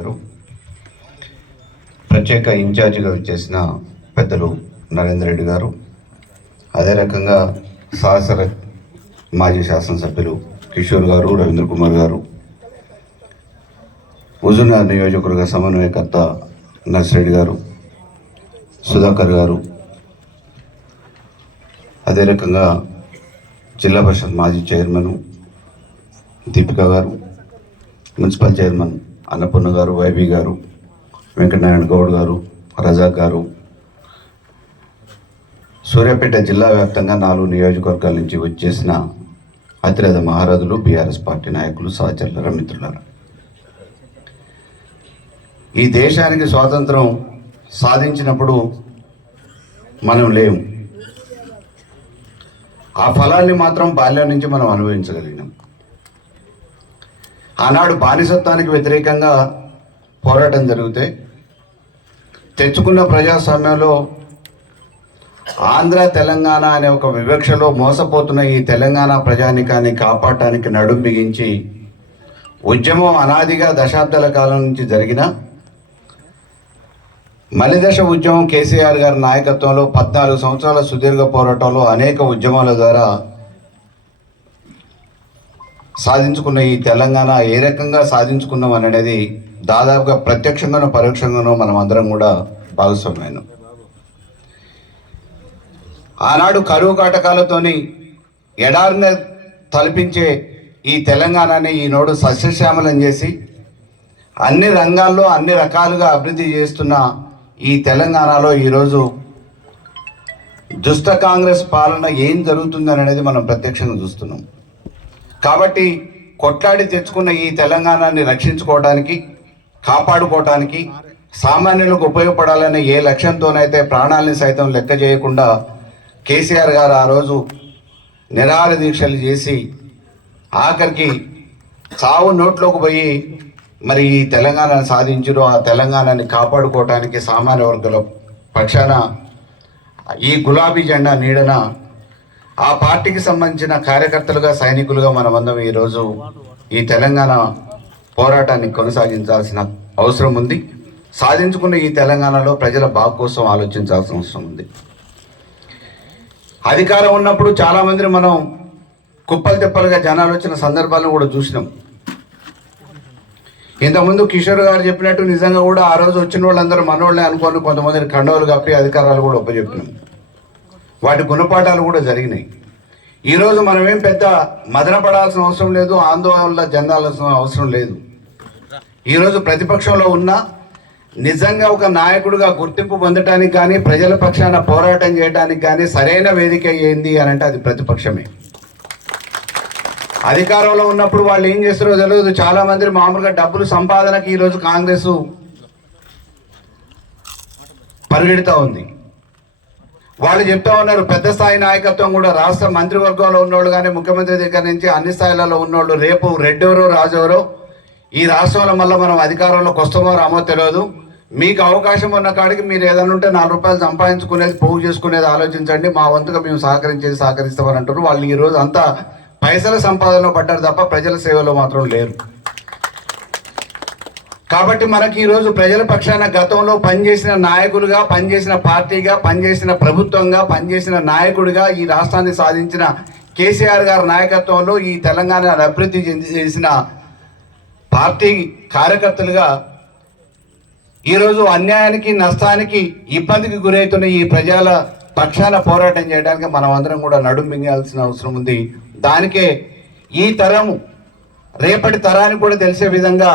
గారు. ప్రత్యేక ఇన్ఛార్జిగా వచ్చేసిన పెద్దలు నరేందర్ రెడ్డి గారు. అదే రకంగా సహసర మాజీ శాసనసభ్యులు కిషోర్ గారు రవీంద్ర కుమార్ గారు. హుజూర్నగర్ నియోజకవర్గ సమన్వయకర్త నర్సిరెడ్డి గారు సుధాకర్ గారు. అదే రకంగా జిల్లా పరిషత్ మాజీ చైర్మన్ దీపిక గారు మున్సిపల్ చైర్మన్ అన్నపూర్ణ గారు వైబీ గారు వెంకటనారాయణ గౌడ్ గారు రజాక్ గారు. సూర్యాపేట జిల్లా వ్యాప్తంగా నాలుగు నియోజకవర్గాల నుంచి వచ్చేసిన అతిరథ మహారథులు బీఆర్ఎస్ పార్టీ నాయకులు సహచరుల మిత్రులారా ఈ దేశానికి స్వాతంత్రం సాధించినప్పుడు మనం లేము. ఆ ఫలాన్ని మాత్రం బాల్యం నుంచి మనం అనుభవించగలిగినాం. ఆనాడు బానిసత్వానికి వ్యతిరేకంగా పోరాటం జరిగితే తెచ్చుకున్న ప్రజాస్వామ్యంలో ఆంధ్ర తెలంగాణ అనే ఒక వివక్షలో మోసపోతున్న ఈ తెలంగాణ ప్రజానికాన్ని కాపాడటానికి నడుం బిగించి ఉద్యమం అనాదిగా దశాబ్దాల కాలం నుంచి జరిగిన మలిదశ ఉద్యమం కేసీఆర్ గారి నాయకత్వంలో పద్నాలుగు సంవత్సరాల సుదీర్ఘ పోరాటంలో అనేక ఉద్యమాల ద్వారా సాధించుకున్న ఈ తెలంగాణ ఏ రకంగా సాధించుకున్నాం అనేది దాదాపుగా ప్రత్యక్షంగానో పరోక్షంగానో మనం అందరం కూడా భాగస్వామ్యం ఆనాడు కరువు కాటకాలతోని ఎడారిన తలపించే ఈ తెలంగాణని ఈనాడు సస్యశ్యామలం చేసి అన్ని రంగాల్లో అన్ని రకాలుగా అభివృద్ధి చేస్తున్న ఈ తెలంగాణలో ఈరోజు దుష్ట కాంగ్రెస్ పాలన ఏం జరుగుతుంది అనేది మనం ప్రత్యక్షంగా చూస్తున్నాం. కాబట్టి కొట్లాడి తెచ్చుకున్న ఈ తెలంగాణని రక్షించుకోవడానికి కాపాడుకోవటానికి సామాన్యులకు ఉపయోగపడాలనే ఏ లక్ష్యంతోనైతే ప్రాణాలని సైతం లెక్క చేయకుండా కేసీఆర్ గారు ఆ రోజు నిరాహార దీక్షలు చేసి ఆఖరికి చావు నోట్లోకి పోయి మరి ఈ తెలంగాణను సాధించరు ఆ తెలంగాణని కాపాడుకోవటానికి సామాన్య వర్గాల పక్షాన ఈ గులాబీ జెండా నీడన ఆ పార్టీకి సంబంధించిన కార్యకర్తలుగా సైనికులుగా మనమందరం ఈరోజు ఈ తెలంగాణ పోరాటాన్ని కొనసాగించాల్సిన అవసరం ఉంది. సాధించుకున్న ఈ తెలంగాణలో ప్రజల బాగు కోసం ఆలోచించాల్సిన అవసరం ఉంది. అధికారం ఉన్నప్పుడు చాలామందిని మనం కుప్పలు తెప్పలుగా జనాలు వచ్చిన సందర్భాలను కూడా చూసినాం. ఇంతకుముందు కిషోర్ గారు చెప్పినట్టు నిజంగా కూడా ఆ రోజు వచ్చిన వాళ్ళందరూ మనోళ్ళే అనుకొని కొంతమందిని కండవలు కప్పి అధికారాలు కూడా ఒప్పచెప్పినాం. వాటి గుణపాఠాలు కూడా జరిగినాయి. ఈరోజు మనమేం పెద్ద మదన పడాల్సిన అవసరం లేదు ఆందోళన చెందాల్సిన అవసరం లేదు. ఈరోజు ప్రతిపక్షంలో ఉన్న నిజంగా ఒక నాయకుడిగా గుర్తింపు పొందటానికి కానీ ప్రజల పక్షాన పోరాటం చేయడానికి కానీ సరైన వేదిక ఏంది అని అంటే అది ప్రతిపక్షమే. అధికారంలో ఉన్నప్పుడు వాళ్ళు ఏం చేస్తారో తెలియదు. చాలా మంది మామూలుగా డబ్బులు సంపాదనకి ఈరోజు కాంగ్రెస్ పరిగెడుతూ ఉంది. వాళ్ళు చెప్తా ఉన్నారు పెద్ద స్థాయి నాయకత్వం కూడా రాష్ట్ర మంత్రివర్గంలో ఉన్నోళ్ళు కానీ ముఖ్యమంత్రి దగ్గర నుంచి అన్ని స్థాయిలలో ఉన్నోళ్ళు రేపు రెడ్డెవరో రాజెవరో ఈ రాష్ట్రంలో మళ్ళీ మనం అధికారంలోకి వస్తామో రామో తెలియదు. మీకు అవకాశం ఉన్న కాడికి మీరు ఏదైనా ఉంటే నాలుగు రూపాయలు సంపాదించుకునేది పోగు చేసుకునేది ఆలోచించండి. మా వంతుగా మేము సహకరించేది సహకరిస్తామని అంటున్నారు. వాళ్ళు ఈ రోజు అంతా పైసల సంపాదనలో పడ్డారు తప్ప ప్రజల సేవలో మాత్రం లేరు. కాబట్టి మనకి ఈరోజు ప్రజల పక్షాన గతంలో పనిచేసిన నాయకులుగా పనిచేసిన పార్టీగా పనిచేసిన ప్రభుత్వంగా పనిచేసిన నాయకుడిగా ఈ రాష్ట్రాన్ని సాధించిన కేసీఆర్ గారి నాయకత్వంలో ఈ తెలంగాణ అభివృద్ధి చెంది- చేసిన పార్టీ కార్యకర్తలుగా ఈరోజు అన్యాయానికి నష్టానికి ఇబ్బందికి గురవుతున్న ఈ ప్రజల పక్షాన పోరాటం చేయడానికి మనం అందరం కూడా నడుము మింగాల్సిన అవసరం ఉంది. దానికే ఈ తరము రేపటి తరానికి కూడా తెలిసే విధంగా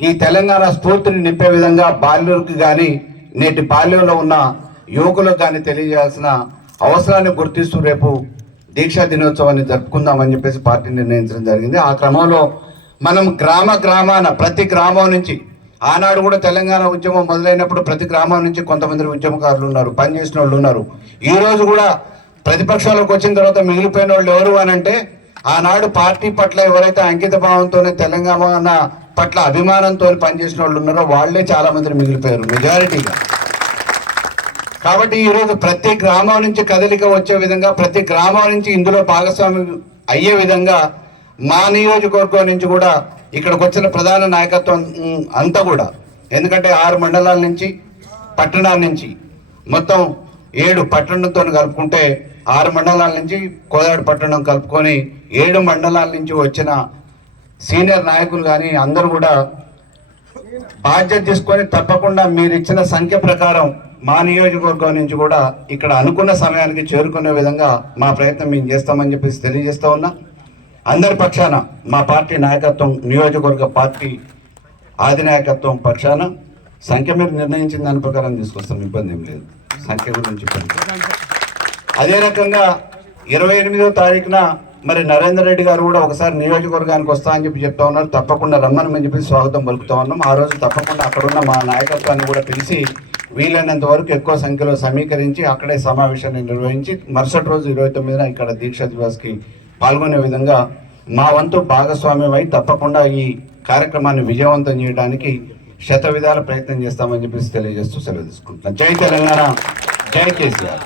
ఈ తెలంగాణ స్ఫూర్తిని నింపే విధంగా బాల్యులకు కానీ నేటి బాల్యంలో ఉన్న యువకులకు కానీ తెలియజేయాల్సిన అవసరాన్ని గుర్తిస్తూ రేపు దీక్షా దినోత్సవాన్ని జరుపుకుందామని చెప్పేసి పార్టీ నిర్ణయించడం జరిగింది. ఆ క్రమంలో మనం గ్రామ గ్రామాన ప్రతి గ్రామం నుంచి ఆనాడు కూడా తెలంగాణ ఉద్యమం మొదలైనప్పుడు ప్రతి గ్రామం నుంచి కొంతమంది ఉద్యమకారులు ఉన్నారు పనిచేసిన వాళ్ళు ఉన్నారు. ఈ రోజు కూడా ప్రతిపక్షాలకు వచ్చిన తర్వాత మిగిలిపోయిన వాళ్ళు ఎవరు అని అంటే ఆనాడు పార్టీ పట్ల ఎవరైతే అంకిత భావంతోనే తెలంగాణ పట్ల అభిమానంతో పనిచేసిన వాళ్ళు ఉన్నారో వాళ్ళే చాలా మంది మిగిలిపోయారు మెజారిటీగా కాబట్టి ఈరోజు ప్రతి గ్రామం నుంచి కదలిక వచ్చే విధంగా ప్రతి గ్రామం నుంచి ఇందులో భాగస్వామి అయ్యే విధంగా మా నియోజకవర్గం నుంచి కూడా ఇక్కడికి వచ్చిన ప్రధాన నాయకత్వం అంతా కూడా. ఎందుకంటే ఆరు మండలాల నుంచి పట్టణాల నుంచి మొత్తం ఏడు పట్టణంతో కలుపుకుంటే ఆరు మండలాల నుంచి కోదాడు పట్టణం కలుపుకొని ఏడు మండలాల నుంచి వచ్చిన సీనియర్ నాయకులు కానీ అందరూ కూడా బాధ్యత తీసుకొని తప్పకుండా మీరు ఇచ్చిన సంఖ్య ప్రకారం మా నియోజకవర్గం నుంచి కూడా ఇక్కడ అనుకున్న సమయానికి చేరుకునే విధంగా మా ప్రయత్నం మేము చేస్తామని చెప్పేసి తెలియజేస్తూ ఉన్నా. అందరి పక్షాన మా పార్టీ నాయకత్వం నియోజకవర్గ పార్టీ ఆధినాయకత్వం పక్షాన సంఖ్య మీరు నిర్ణయించిన దాని ప్రకారం తీసుకొస్తాం ఇబ్బంది ఏం లేదు. సంఖ్య గురించి అదే రకంగా ఇరవై ఎనిమిదో తారీఖున మరి నరేందర్ రెడ్డి గారు కూడా ఒకసారి నియోజకవర్గానికి వస్తా అని చెప్పి చెప్తా ఉన్నారు. తప్పకుండా రమ్మని చెప్పి స్వాగతం పలుకుతా ఉన్నాం. ఆ రోజు తప్పకుండా అక్కడున్న మా నాయకత్వాన్ని కూడా పిలిచి వీలైనంత వరకు ఎక్కువ సంఖ్యలో సమీకరించి అక్కడే సమావేశాన్ని నిర్వహించి మరుసటి రోజు ఇరవై తొమ్మిదిన ఇక్కడ దీక్ష దివాస్కి పాల్గొనే విధంగా మా వంతు భాగస్వామ్యం అయి తప్పకుండా ఈ కార్యక్రమాన్ని విజయవంతం చేయడానికి శత విధాల ప్రయత్నం చేస్తామని చెప్పేసి తెలియజేస్తూ సెలవు తీసుకుంటున్నాను జై తెలంగాణ. జై కేసీఆర్.